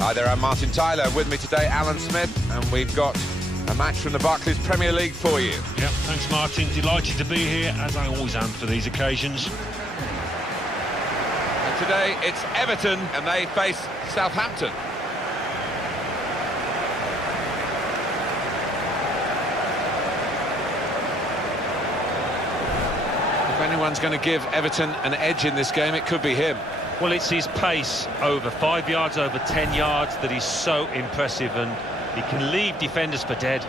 Hi there, I'm Martin Tyler. With me today, Alan Smith, and we've got a match from the Barclays Premier League for you. Yep, thanks Martin. Delighted to be here, as I always am for these occasions. And today, it's Everton, and they face Southampton. If anyone's going to give Everton an edge in this game, it could be him. Well, it's his pace over 5 yards, over 10 yards that is so impressive, and he can leave defenders for dead.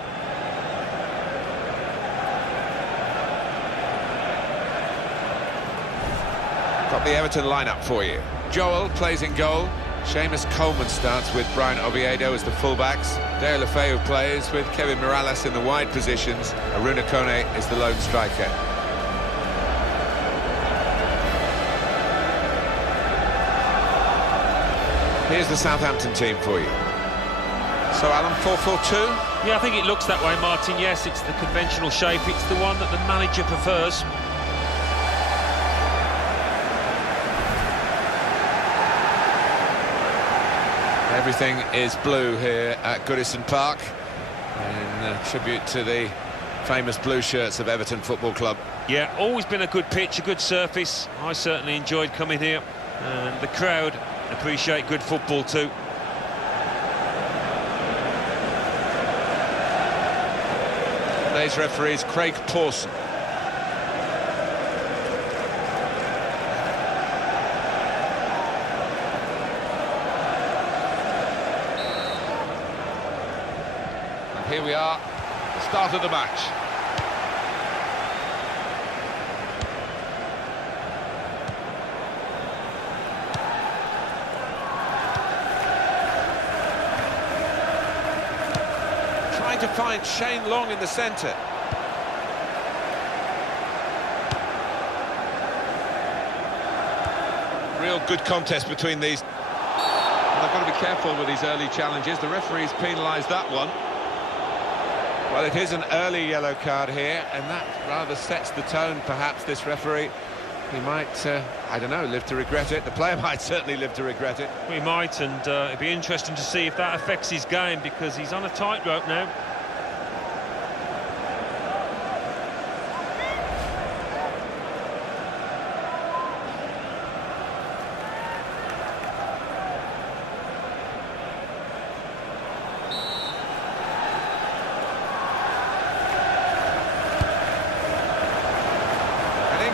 Got the Everton lineup for you. Joel plays in goal. Seamus Coleman starts with Brian Oviedo as the fullbacks. Dale Lefeu plays with Kevin Morales in the wide positions. Aruna Kone is the lone striker. Here's the Southampton team for you. So, Alan, 4-4-2? Yeah, I think it looks that way, Martin. Yes, it's the conventional shape. It's the one that the manager prefers. Everything is blue here at Goodison Park, in tribute to the famous blue shirts of Everton Football Club. Yeah, always been a good pitch, a good surface. I certainly enjoyed coming here, and the crowd appreciate good football too. Today's referee is Craig Pawson. And here we are, the start of the match. To find Shane Long in the centre. Real good contest between these. Well, they've got to be careful with these early challenges. The referee's penalised that one. Well, it is an early yellow card here, and that rather sets the tone, perhaps, this referee. He might, I don't know, live to regret it. The player might certainly live to regret it. We might, and it'd be interesting to see if that affects his game, because he's on a tightrope now.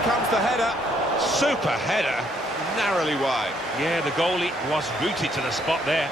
Comes the header, super header, narrowly wide. Yeah, the goalie was rooted to the spot there.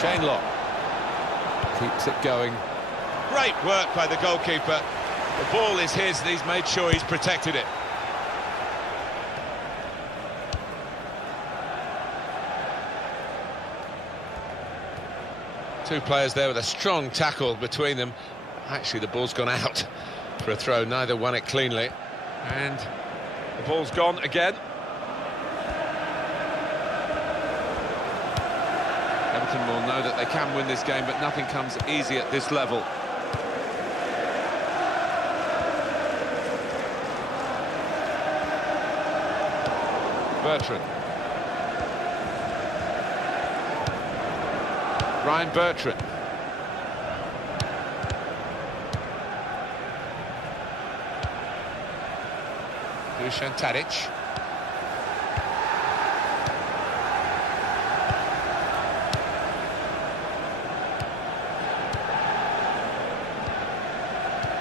Shane Long keeps it going. Great work by the goalkeeper. The ball is his, and he's made sure he's protected it. Two players there with a strong tackle between them. Actually, the ball's gone out for a throw. Neither won it cleanly. And the ball's gone again. Everton will know that they can win this game, but nothing comes easy at this level. Bertrand. Ryan Bertrand. Dusan Tadic.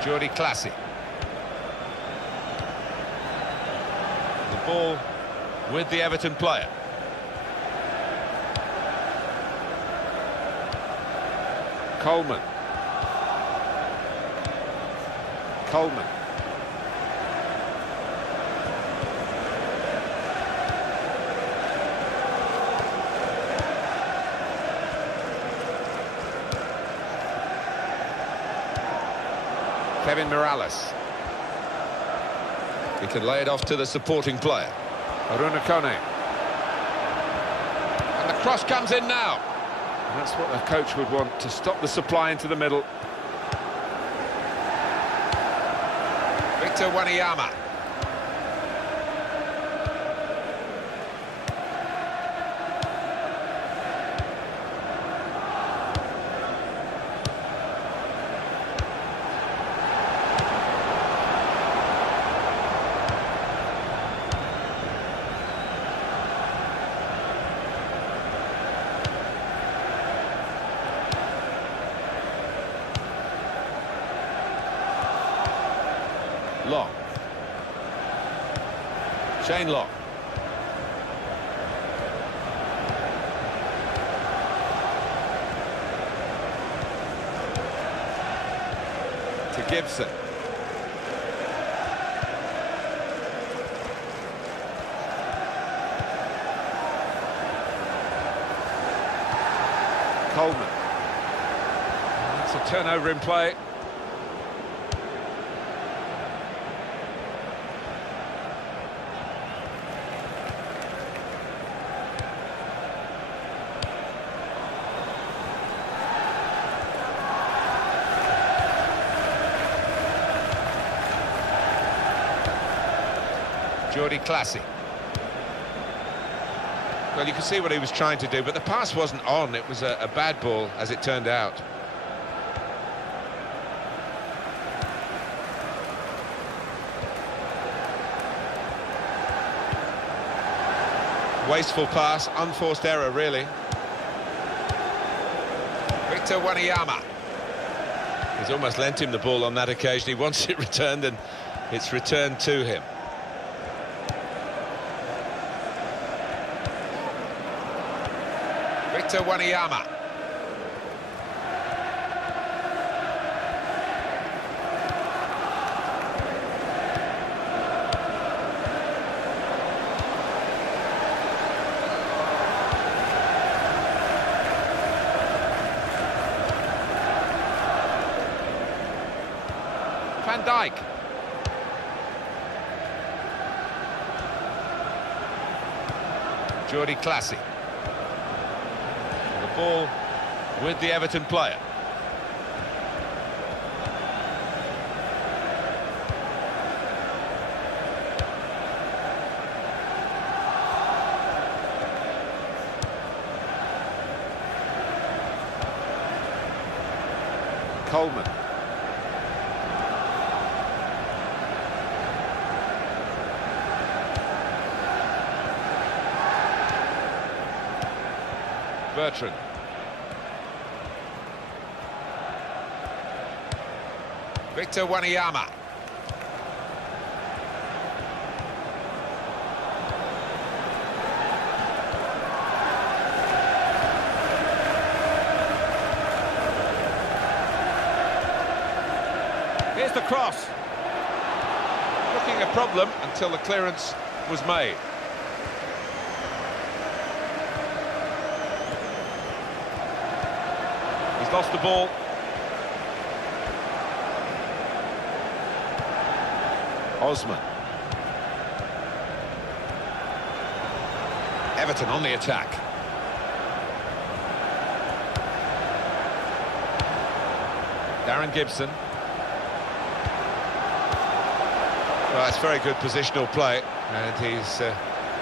Jordi Classy. The ball with the Everton player. Coleman. Coleman. Kevin Morales. He can lay it off to the supporting player. Aruna Kone. And the cross comes in now. And that's what the coach would want, to stop the supply into the middle. Victor Wanyama. Long. Shane Long. To Gibson. Coleman. That's a turnover in play. Jordi Classy. Well, you can see what he was trying to do, but the pass wasn't on. It was a bad ball, as it turned out. Wasteful pass, unforced error, really. Victor Wanyama. He's almost lent him the ball on that occasion. He wants it returned, and it's returned to him. Victor Wanyama. Van Dijk. Jordi Classy. The ball with the Everton player. Coleman. Bertrand. Victor Wanyama. Here's the cross. Looking a problem until the clearance was made. He's lost the ball. Osman. Everton on the attack. Darren Gibson. Well, it's very good positional play, and he's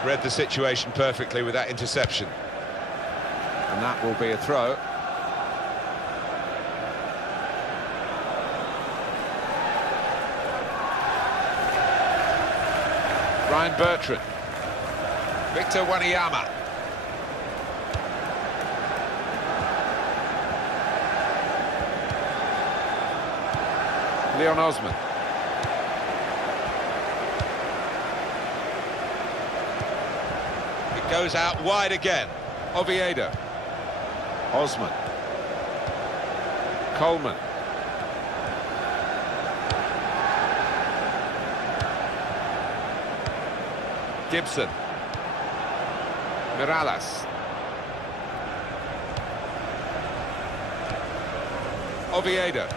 read the situation perfectly with that interception. And that will be a throw. Ryan Bertrand. Victor Wanyama. Leon Osman. It goes out wide again. Oviedo. Osman. Gibson. Mirallas. Oviedo.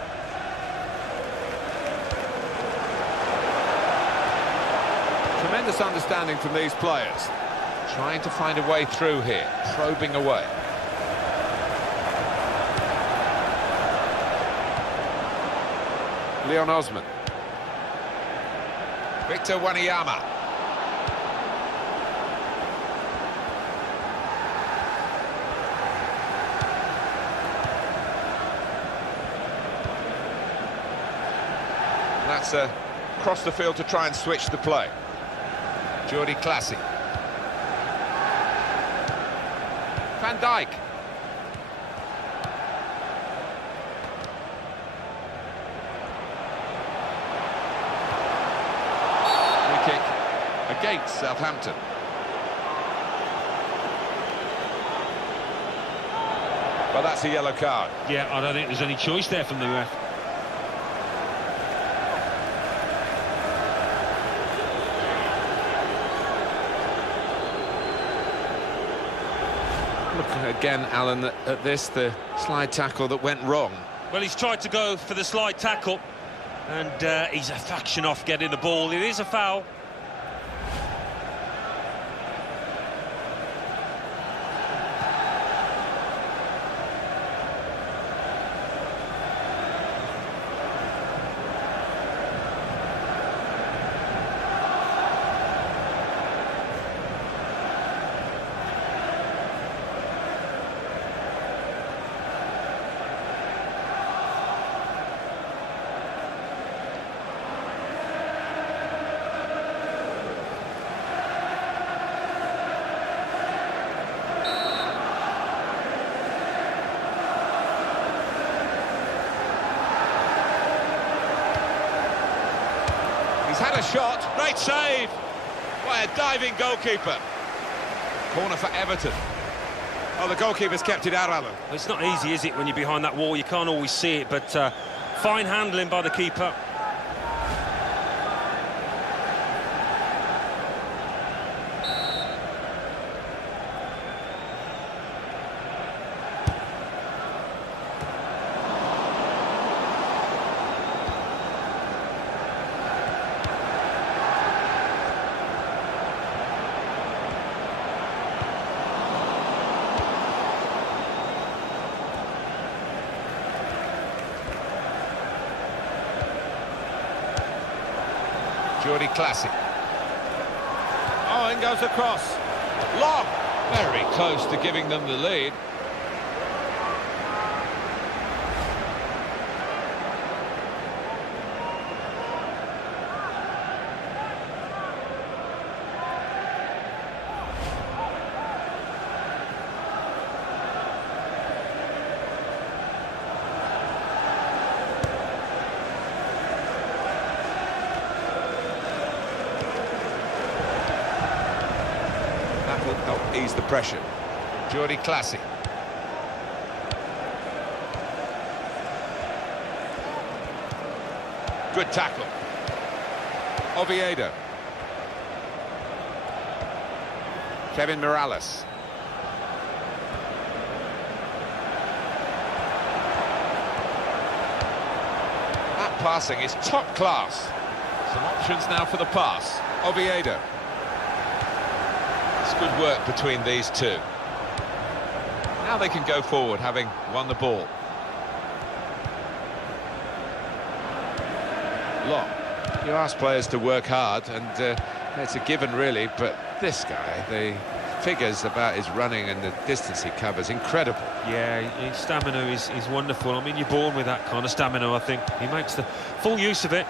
Tremendous understanding from these players. Trying to find a way through here, probing away. Leon Osman. Victor Wanyama. That's across the field to try and switch the play. Jordi Classy. Van Dijk. Free kick against Southampton. Well, that's a yellow card. Yeah, I don't think there's any choice there from the ref. Look again, Alan, at this, the slide tackle that went wrong. Well, he's tried to go for the slide tackle, and he's a fraction off getting the ball. It is a foul. He's had a shot, great save by a diving goalkeeper. Corner for Everton. Oh, the goalkeeper's kept it out, Alan. Well, it's not easy, is it, when you're behind that wall? You can't always see it, but fine handling by the keeper. Jordi Classy. Oh, in goes the cross. Long. Very close to giving them the lead. Help ease the pressure. Jordi Classy. Good tackle. Oviedo. Kevin Mirallas. That passing is top class. Some options now for the pass. Oviedo. It's good work between these two. Now they can go forward, having won the ball. Long. You ask players to work hard, and it's a given, really, but this guy, the figures about his running and the distance he covers, incredible. Yeah, his stamina is wonderful. I mean, you're born with that kind of stamina, I think. He makes the full use of it.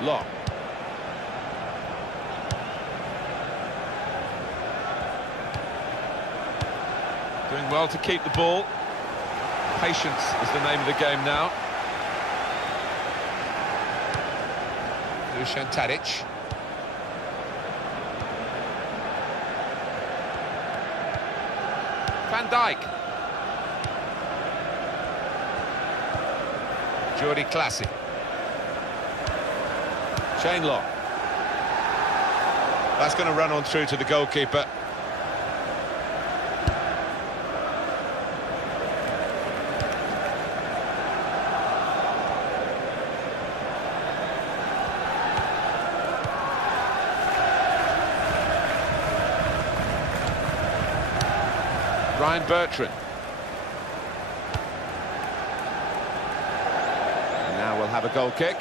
Long. Doing well to keep the ball. Patience is the name of the game now. Dusan Tadic. Van Dijk. Jordi Classy. Chain lock. That's going to run on through to the goalkeeper. Ryan Bertrand. And now we'll have a goal kick.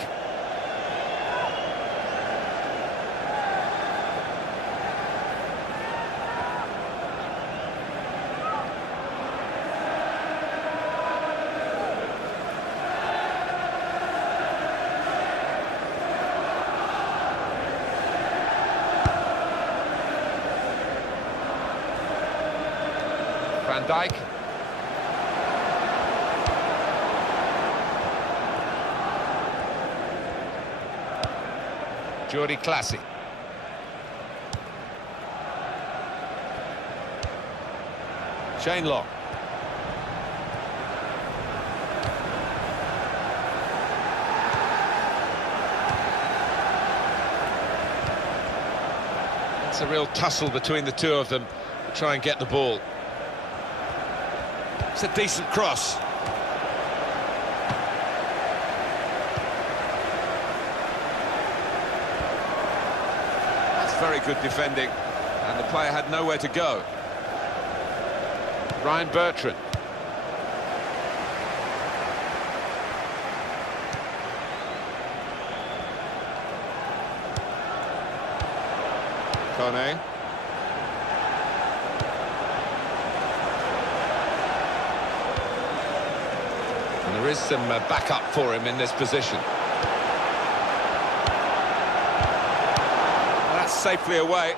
Van Dijk. Jordi Classy. Chain lock. It's a real tussle between the two of them to try and get the ball. It's a decent cross. That's very good defending, and the player had nowhere to go. Ryan Bertrand. Kone. And there is some backup for him in this position. That's safely away.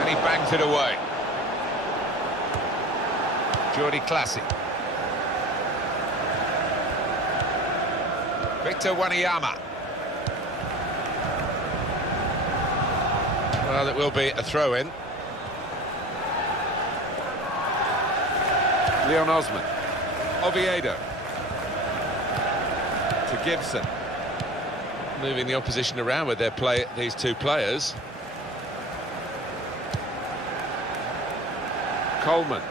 And he bangs it away. Jordi Classy. Victor Wanyama. Well, it will be a throw-in. Leon Osman. Oviedo. To Gibson. Moving the opposition around with their play, these two players. Coleman.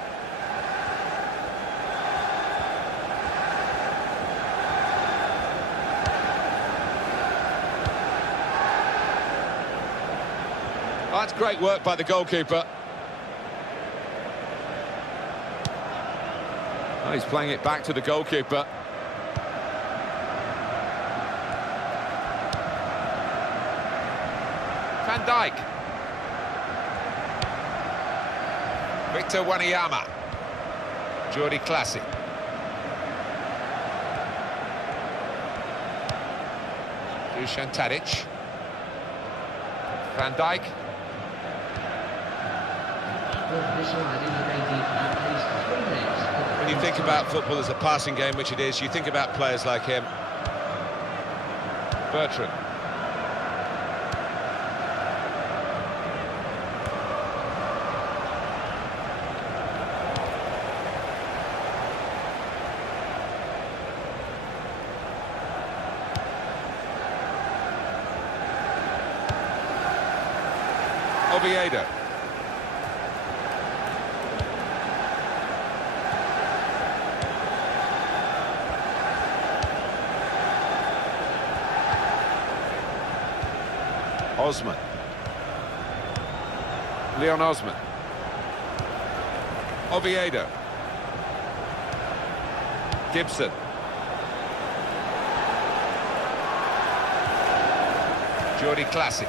Oh, that's great work by the goalkeeper. Oh, he's playing it back to the goalkeeper. Van Dijk. Victor Wanyama. Jordi Classy. Dusan Tadic. Van Dijk. When you think about football as a passing game, which it is, you think about players like him. Bertrand. Oviedo. Osman. Leon Osman. Oviedo. Gibson. Jordi Classy.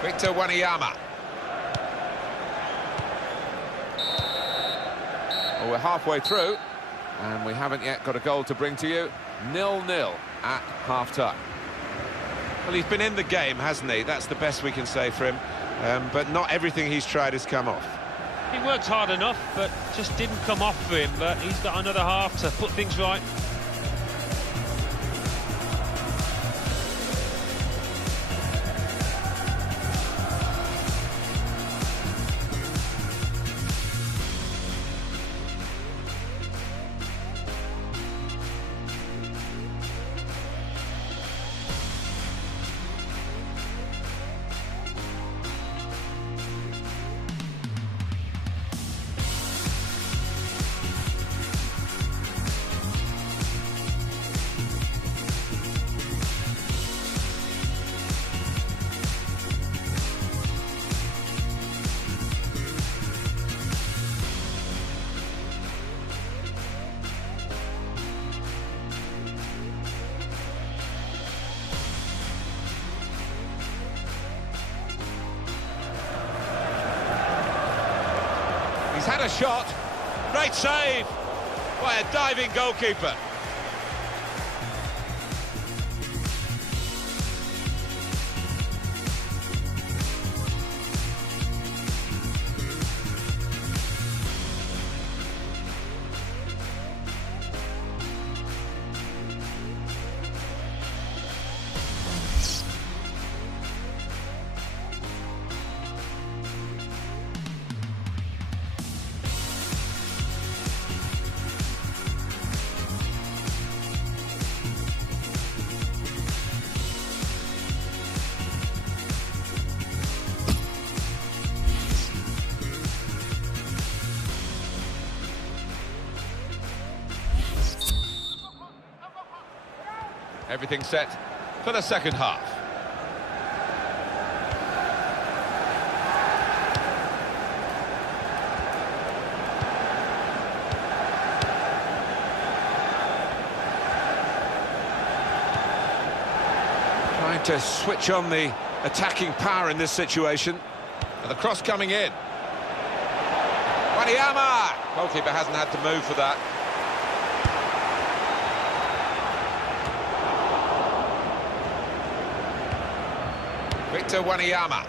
Victor Wanyama. Well, we're halfway through, and we haven't yet got a goal to bring to you. 0-0 at half-time. Well, he's been in the game, hasn't he? That's the best we can say for him. But not everything he's tried has come off. He worked hard enough, but just didn't come off for him. But he's got another half to put things right. had a shot. Great save by a diving goalkeeper. Everything set for the second half. Trying to switch on the attacking power in this situation. And the cross coming in. Wanyama! Goalkeeper hasn't had to move for that. Victor Wanyama.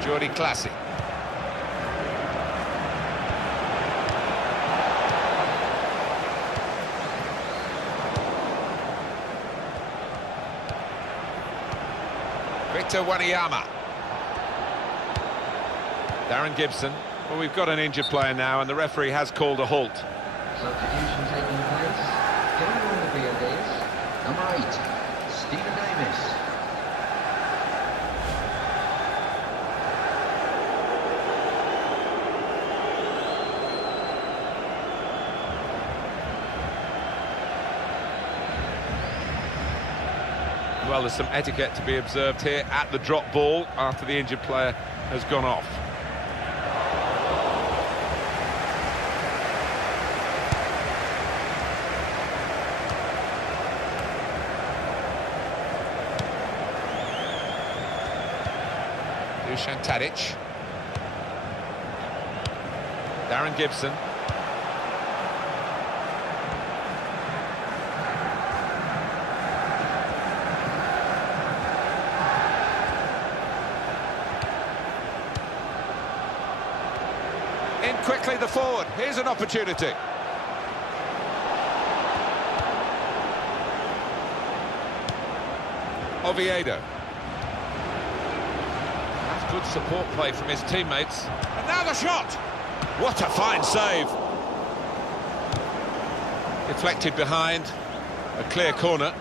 Jordi Classy. Victor Wanyama. Darren Gibson. Well, we've got an injured player now, and the referee has called a halt. Substitution taking place. Going on the field is number 8, Stephen Davis. Well, there's some etiquette to be observed here at the drop ball after the injured player has gone off. Dusan Tadic. Darren Gibson. In quickly the forward. Here's an opportunity. Oviedo. That's good support play from his teammates. And now the shot! What a fine save. Deflected behind. A clear corner.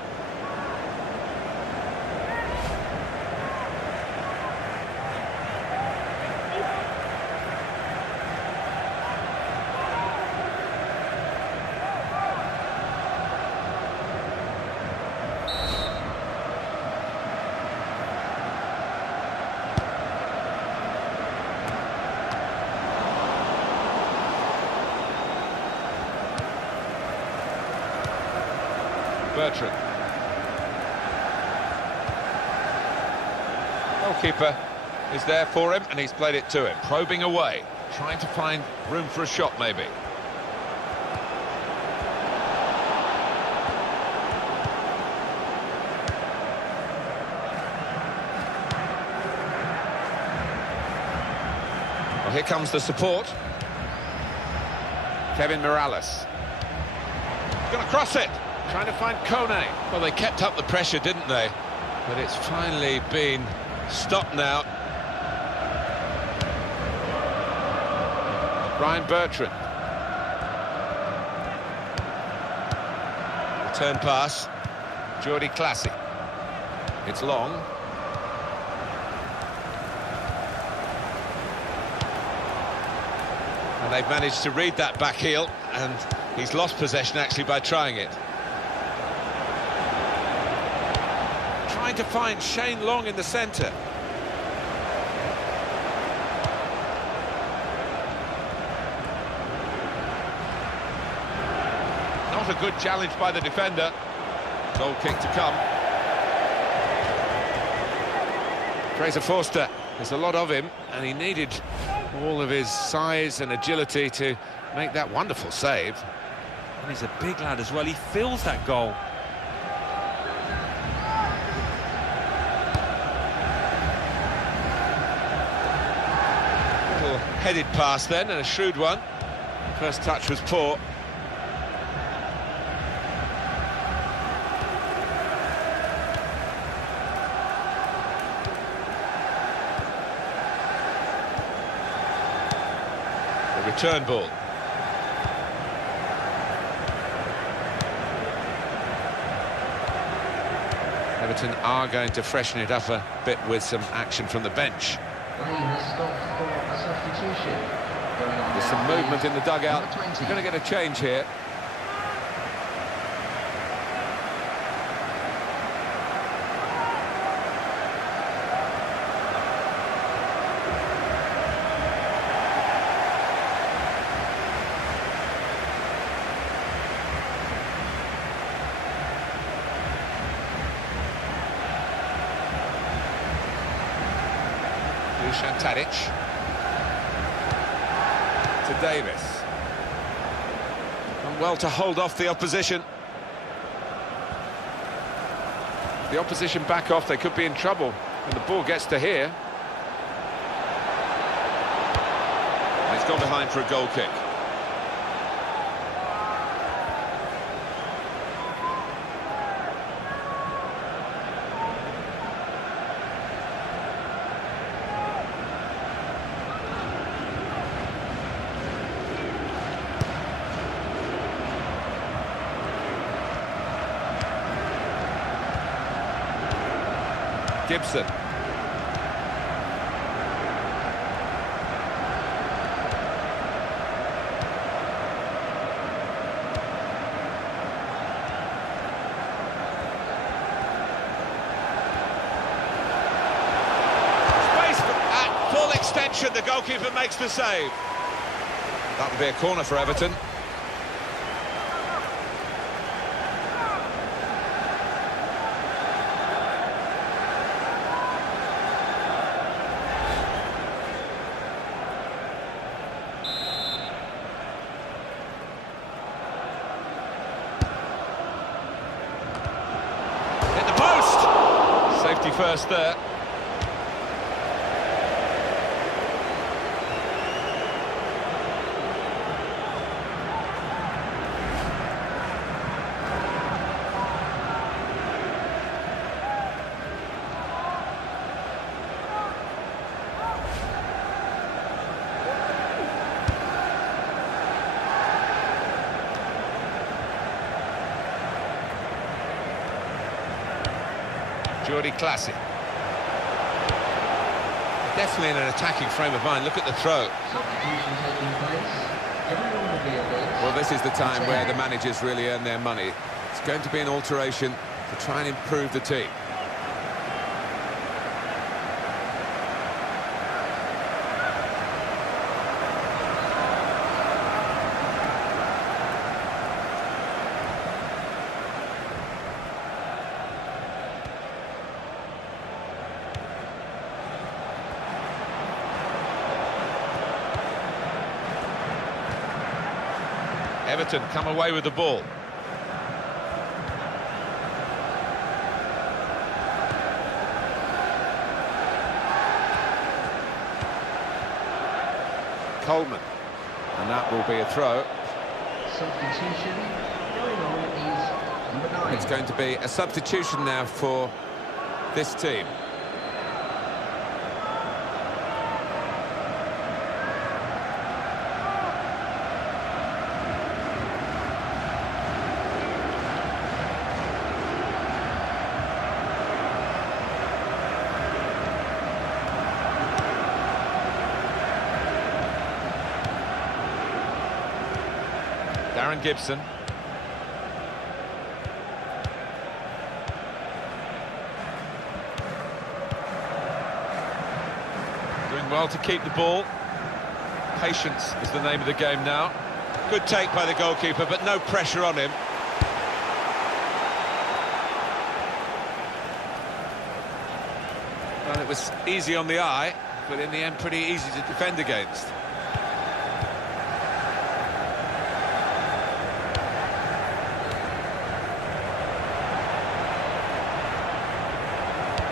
Bertrand. Goalkeeper is there for him, and he's played it to him. Probing away, trying to find room for a shot, maybe. Well, here comes the support. Kevin Morales. Going to cross it. Trying to find Kone. Well, they kept up the pressure, didn't they? But it's finally been stopped now. Ryan Bertrand. Return pass. Jordi Classy. It's long. And they've managed to read that back heel, and he's lost possession actually by trying it. Trying to find Shane Long in the centre. Not a good challenge by the defender. Goal kick to come. Fraser Forster, there's a lot of him, and he needed All of his size and agility to make that wonderful save. And he's a big lad as well, he fills that goal. Little headed pass then, and a shrewd one. First touch was poor. The return ball. Everton are going to freshen it up a bit with some action from the bench. There's some movement in the dugout. We're going to get a change here. Tadic to Davis. And well to hold off the opposition. If the opposition back off, they could be in trouble when the ball gets to here. And he's gone behind for a goal kick. Gibson. Space at full extension, the goalkeeper makes the save. That would be a corner for Everton. Safety first there. Jordi Classy. Definitely in an attacking frame of mind. Look at the throw. Well, this is the time where the managers really earn their money. It's going to be an alteration to try and improve the team. Everton come away with the ball. Coleman, and that will be a throw. Substitution going on is number 9. It's going to be a substitution now for this team. Gibson. Doing well to keep the ball. Patience is the name of the game now. Good take by the goalkeeper, but no pressure on him. Well, it was easy on the eye, but in the end pretty easy to defend against.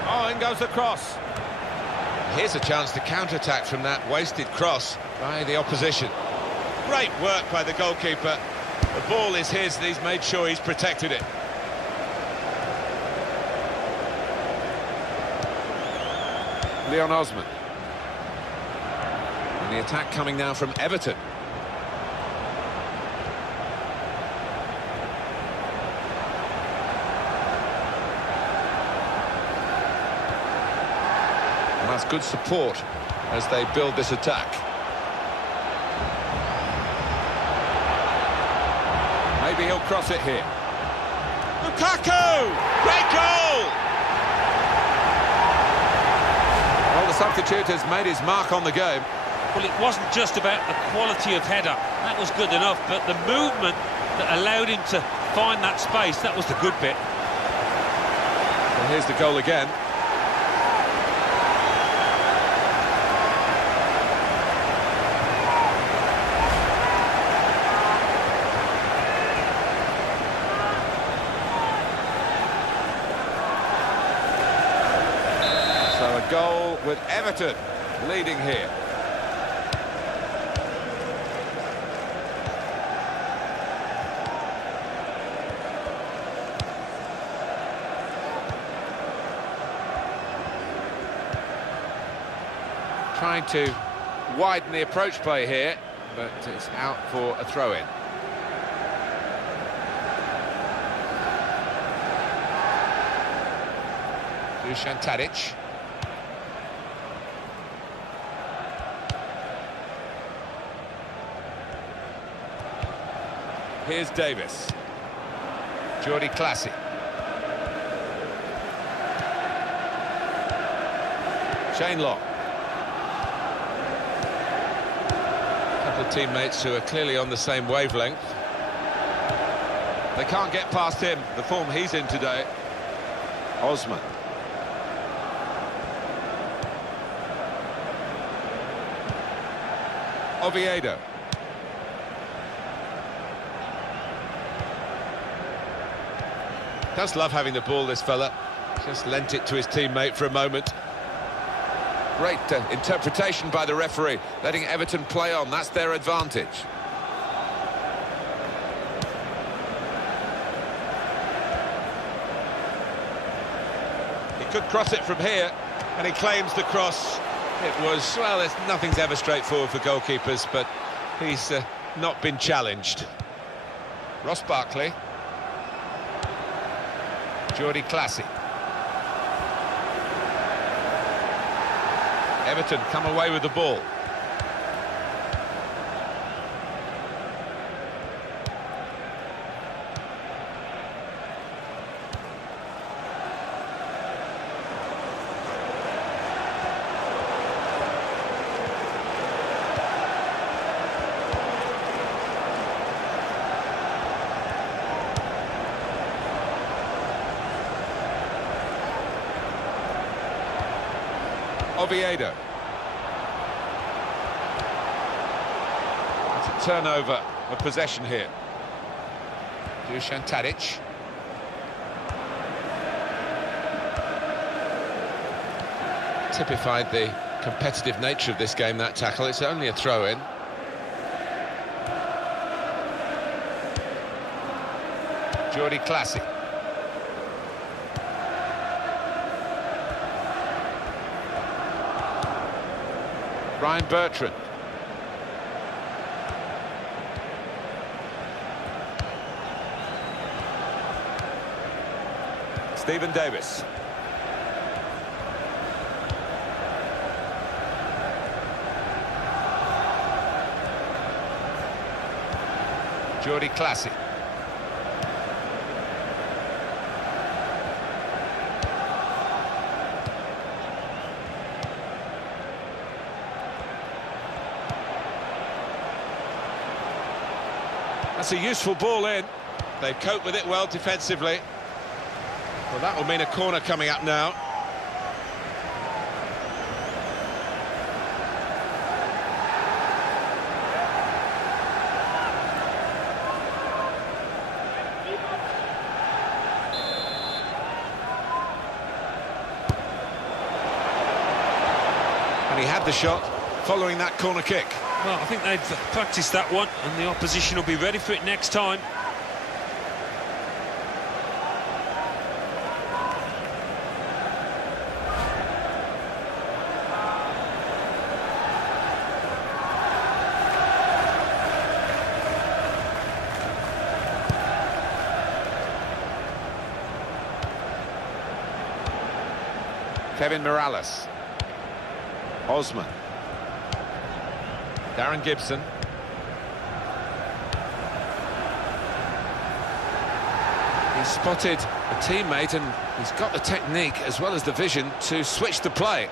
Oh, in goes the cross. Here's a chance to counter-attack from that wasted cross by the opposition. Great work by the goalkeeper. The ball is his, and he's made sure he's protected it. Leon Osman. And the attack coming now from Everton. And that's good support as they build this attack. Maybe he'll cross it here. Lukaku! Great goal! Well, the substitute has made his mark on the game. Well, it wasn't just about the quality of header. That was good enough, but the movement that allowed him to find that space, that was the good bit. Well, here's the goal again. So a goal with Everton leading here. Trying to widen the approach play here, but it's out for a throw-in. Dusan Tadic. Here's Davis. Jordi Classy. Shane Long. Couple of teammates who are clearly on the same wavelength. They can't get past him, the form he's in today. Osman. Oviedo. Does love having the ball, this fella. Just lent it to his teammate for a moment. Great interpretation by the referee, letting Everton play on. That's their advantage. He could cross it from here, and he claims the cross. It was, well, nothing's ever straightforward for goalkeepers, but he's not been challenged. Ross Barkley. Jordi Classy. Everton come away with the ball. Oviedo. It's a turnover of possession here. Dusan Tadic. Typified the competitive nature of this game, that tackle. It's only a throw-in. Jordi Classy. Ryan Bertrand. Stephen Davis. Jordi Classy. That's a useful ball in. They've coped with it well defensively. Well, that will mean a corner coming up now. had the shot following that corner kick. Well, I think they've practiced that one, and the opposition will be ready for it next time. Kevin Morales. Osman. Darren Gibson. He's spotted a teammate and he's got the technique as well as the vision to switch the play.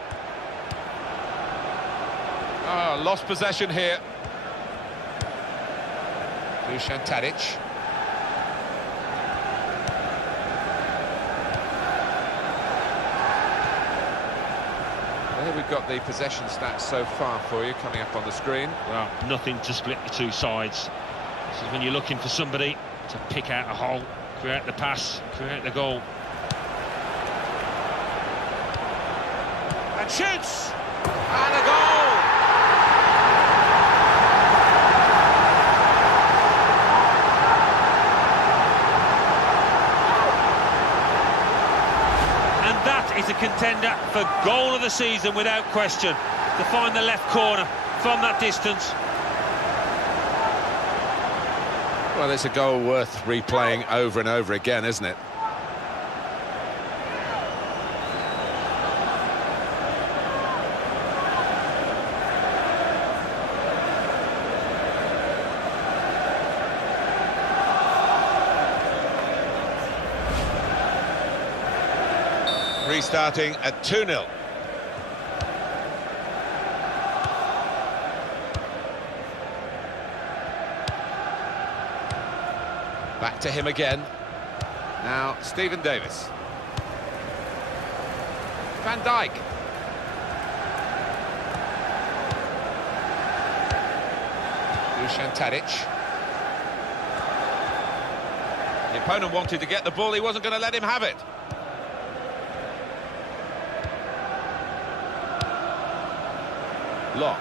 Oh, lost possession here. Dusan Tadic. There we've got the possession stats so far for you coming up on the screen. Well, nothing to split the two sides. This is when you're looking for somebody to pick out a hole, create the pass, create the goal. And shoots! And a goal! Is a contender for goal of the season without question, to find the left corner from that distance. Well, it's a goal worth replaying over and over again, isn't it? Restarting at 2-0. Back to him again. Now, Stephen Davis. Van Dijk. Dusan Tadic. The opponent wanted to get the ball, he wasn't going to let him have it. Long.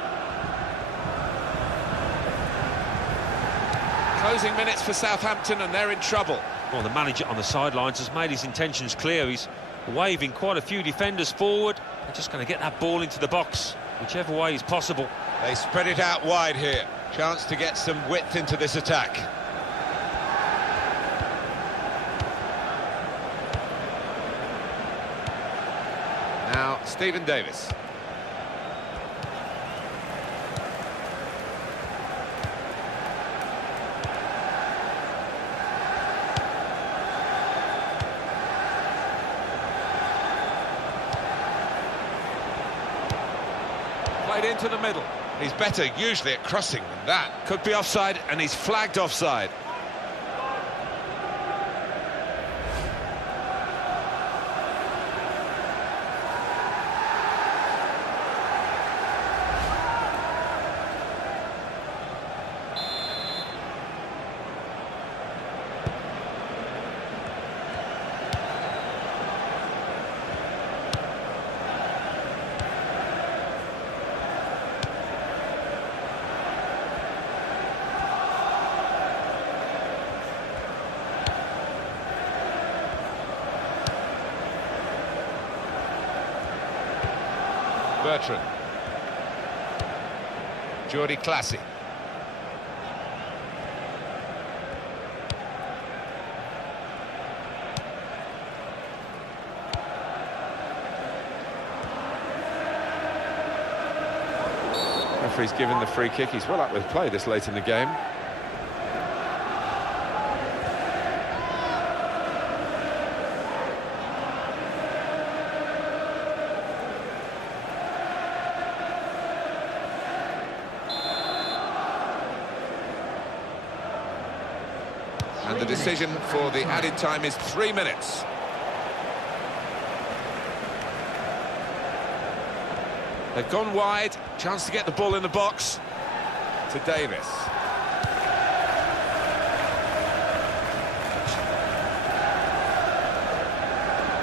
Closing minutes for Southampton and they're in trouble. Well, the manager on the sidelines has made his intentions clear. He's waving quite a few defenders forward. They're just going to get that ball into the box, whichever way is possible. They spread it out wide here. Chance to get some width into this attack. Now, Stephen Davis. Played into the middle. He's better usually at crossing than that. Could be offside, and he's flagged offside. Bertrand. Jordi Classy. Referee's given the free kick. He's well up with play this late in the game. And the decision for the added time is 3 minutes. They've gone wide, chance to get the ball in the box to Davis.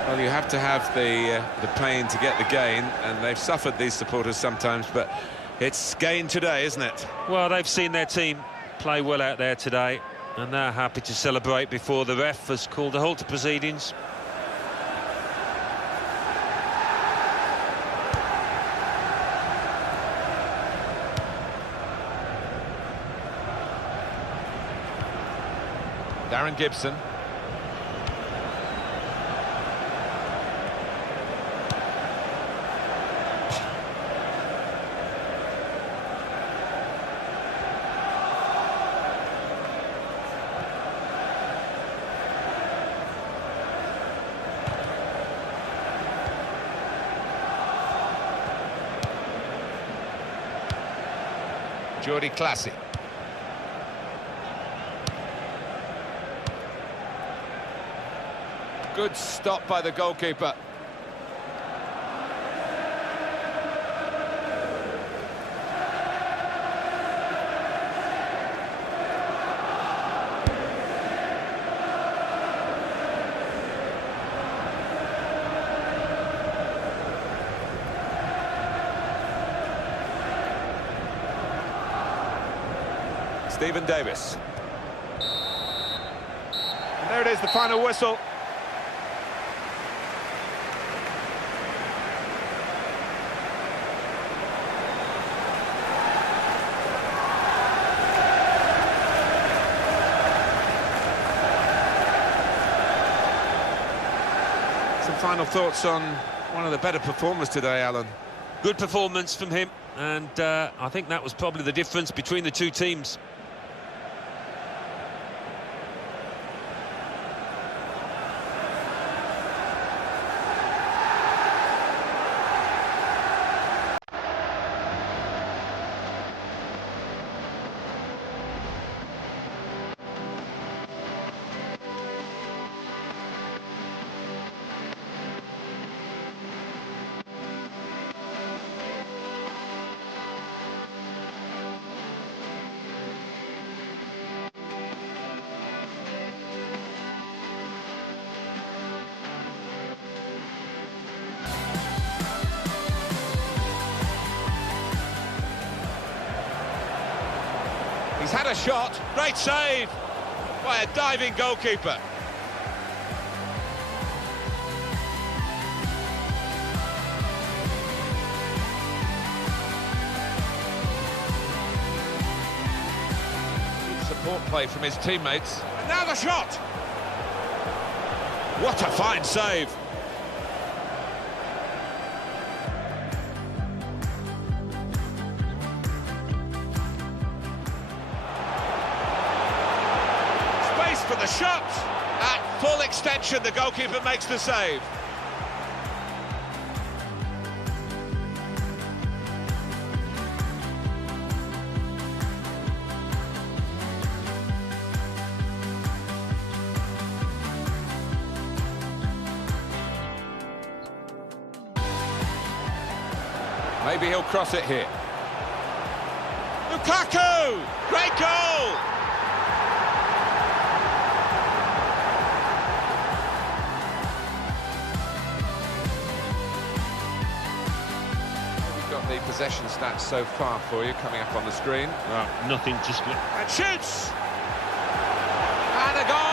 Well, you have to have the pain to get the gain, and they've suffered, these supporters, sometimes, but it's gain today, isn't it? Well, they've seen their team play well out there today, and they're happy to celebrate before the ref has called a halt to proceedings. Darren Gibson. Jordi Classy. Good stop by the goalkeeper. Stephen Davis. And there it is, the final whistle. Some final thoughts on one of the better performers today, Alan. Good performance from him, and I think that was probably the difference between the two teams. He's had a shot, great save by a diving goalkeeper. Good support play from his teammates. And now the shot! What a fine save! For the shot, at full extension, the goalkeeper makes the save. Maybe he'll cross it here. Lukaku! Great goal! The possession stats so far for you coming up on the screen. Well, nothing, just... And shoots! And a goal!